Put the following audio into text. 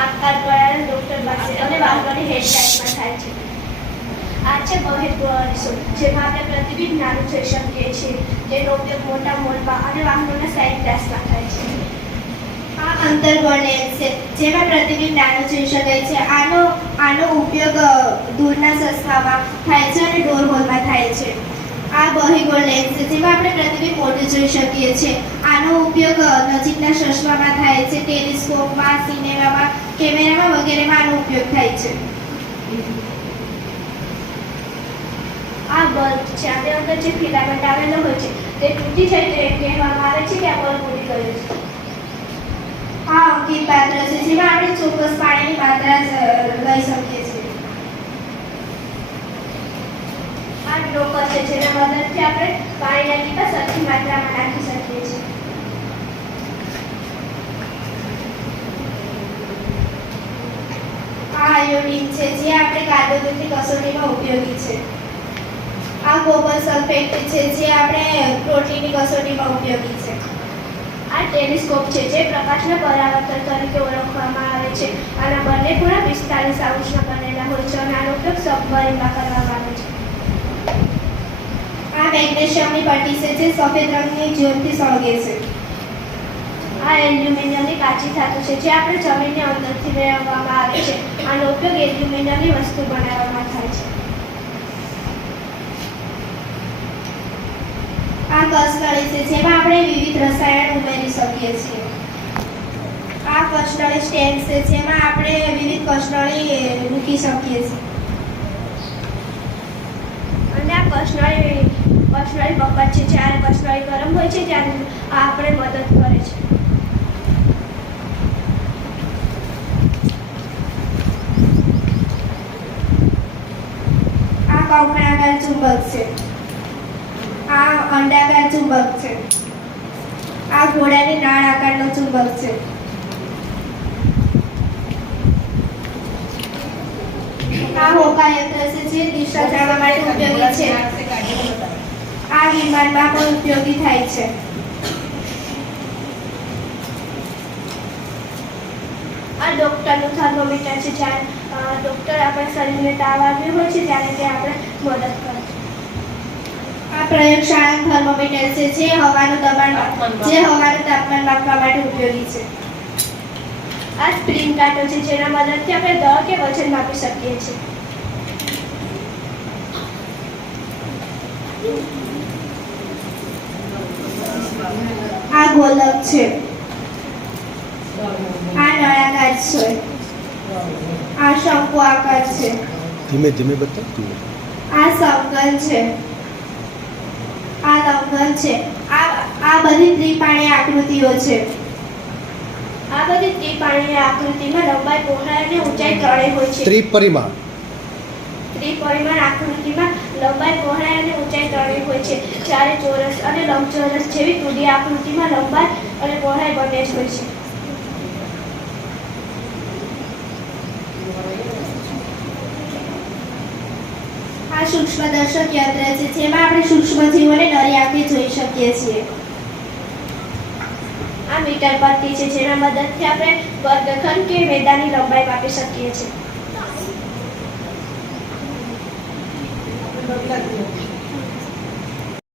આકાર દ્વારા ડોક્ટર પાસે અને વાહનોની હેડલાઇટમાં થાય છે. આ છે બહિર્ગોળ અરીસો, જેમાં આપણે પ્રતિબિંબ નાનું જોઈ શકીએ છીએ. જેનો ઉપયોગ મોટા મોલમાં અને વાહનોના સાઇડ ગ્લાસમાં થાય છે. આ અંતર્ગોળ લેન્સ છે, જેમાં પ્રતિબિંબ નાનું જોઈ શકાય છે. આનો ઉપયોગ દૂરના ચશ્મામાં થાય છે અને ડોર હોલમાં થાય છે. આ બહિર્ગોળ લેન્સ છે, જેમાં આપણે પ્રતિબિંબ મોટું જોઈ શકીએ છીએ. આનો ઉપયોગ નજીકના ચશ્મામાં થાય છે, ટેલિસ્કોપમાં, સિનેમામાં, કેમેરામાં વગેરેમાં આનો ઉપયોગ થાય છે. આ બલ્બ છે, આની અંદર જે ફિલામેન્ટ આવેલો હોય છે તે તૂટી જાય તો એમ કહેવામાં આવે છે કે આ બલ્બ ઉડી ગયો છે. આ અંકિત પાત્ર છે, જેમાં આપણે ચોક્કસ પાણીની માત્રા લઈ શકીએ છીએ. આ ડ્રોપર છે, જેના મદદથી આપણે પાણીના ટીપા સરખી માત્રામાં નાખી શકીએ છીએ. આ આયોડિન છે, જે આપણે કાર્બોદિતની કસોટીમાં ઉપયોગી છે. આ કોપર સલ્ફેટ છે, જે આપણે પ્રોટીનની કસોટીમાં ઉપયોગી છે. આ ટેલિસ્કોપ છે, જે પ્રકાશના પરાવર્તન તરીકે ઓળખવામાં આવે છે. આના બંને ખૂણા 45 અંશના બનેલા હોય છે અને આનો ઉપયોગ સબમરીનમાં કરવામાં આવે છે. આ મેગ્નેશિયમની પટ્ટી છે, જે સફેદ રંગની જ્યોતથી સળગે છે. આ એલ્યુમિનિયમની કાચી ધાતુ છે, જે આપણે જમીનની અંદરથી મેળવવામાં આવે છે. આનો ઉપયોગ એલ્યુમિનિયમની વસ્તુ બનાવવામાં થાય છે. આ કસનળી છે, જેમાં આપણે વિવિધ રસાયણ ઉમેરી શકીએ છીએ. આ કસનળી સ્ટેન્ડ છે, જેમાં આપણે વિવિધ કસનળી મૂકી શકીએ છીએ. અને આ કસનળી બફર છે, જ્યારે કસનળી ગરમ હોય છે ત્યારે આ આપણે મદદ કરે છે. આ કૌંકણાકાર ચુંબક છે. આ અંડાકાર ચુંબક છે. આ ઘોડાની નાળ આકારનો ચુંબક છે. આ હોકાયંત્ર છે, જે દિશા જાણવા માટે ઉપયોગી છે. આ વિમાનમાં પણ ઉપયોગી થાય છે. આ ડૉક્ટરનું થર્મોમીટર છે, જ્યારે ડૉક્ટર આપણા શરીરને તાવ આવ્યો હોય છે ત્યારે તે આપણે મદદ કરે છે. આ પ્રયોગશાળાનું થર્મોમીટર છે, જે હવાનું તાપમાન માપવા માટે ઉપયોગી છે. આ સ્પ્રિંગ કાંટો છે, જેના મદદથી આપણે દળ કે વજન માપી શકીએ છીએ. આ ગોલક છે. આ નળાકાર છે. આ શંકુ આકાર છે. ધીમે ધીમે બતાવતું. આ સંકન છે. આ લંઘન છે. આ બધી ત્રિપાણી આકૃતિઓ છે. આ બધી ત્રિપાણીય આકૃતિમાં લંબાઈ, પહોળાઈ અને ઊંચાઈ ત્રણેય હોય છે. ત્રિપરિમાણ આકૃતિમાં લંબાઈ, પહોળાઈ અને ઊંચાઈ ત્રણેય હોય છે. જ્યારે ચોરસ અને લંબચોરસ જેવી 2D આકૃતિમાં લંબાઈ અને પહોળાઈ બંને જ હોય છે. આ સૂક્ષ્મદર્શક યંત્ર છે, જેમાં આપણે સૂક્ષ્મજીવોને નરી આંખે જોઈ શકીએ છીએ. આ મીટર પટ્ટી છે, જેના મદદથી આપણે વર્ગખંડ કે મેદાનની લંબાઈ માપી શકીએ છીએ.